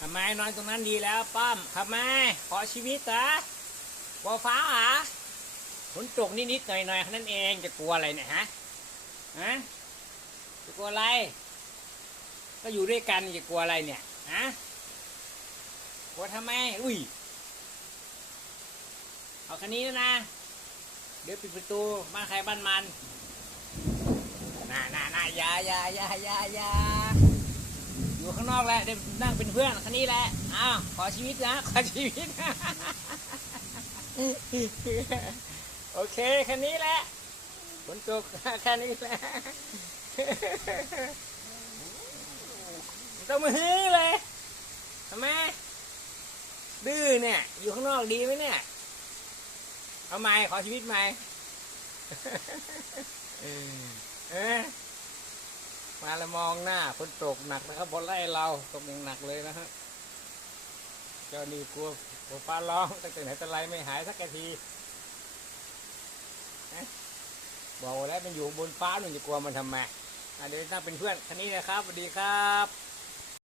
ทำไมนอนตรงนั้นดีแล้วป้อมทำไมขอชีวิตเหรอกลัวฟ้าเหรอฝนตกนิดๆหน่อยๆแค่นั้นเองจะกลัวอะไรเนี่ยฮะฮะจะกลัวอะไร ก็อยู่ด้วยกันจะกลัวอะไรเนี่ยฮะกลัวทำไม อุ้ยเอาคันนี้นะนะเดี๋ยวปิดประตูบ้านใครบ้านมันน่าน่าน่าอย่าอย่าอย่าอย่าอย่า อยู่ข้างนอกแหละเดี๋ยวนั่งเป็นเพื่อนคันนี้แหละอ้าวขอชีวิตนะขอชีวิต โอเคคันนี้แหละฝนตกแค่นี้แหละต้องมาฮือเลยทำไมดื้อเนี่ย อยู่ข้างนอกดีไหมเนี่ยเอาไมขอชีวิตไหม มาแล้วมองหน้าฝนตกหนักนะครับบนไล่เราตกอย่างหนักเลยนะฮะเจ้านี่กลัวกลัวฟ้าร้องตั้งแต่ไหนแต่ไรไม่หายสักทีบอกแล้วมันอยู่บนฟ้าหนูจะกลัวมันทำไมเดี๋ยวนั่งเป็นเพื่อนคันนี้นะครับสวัสดีครับ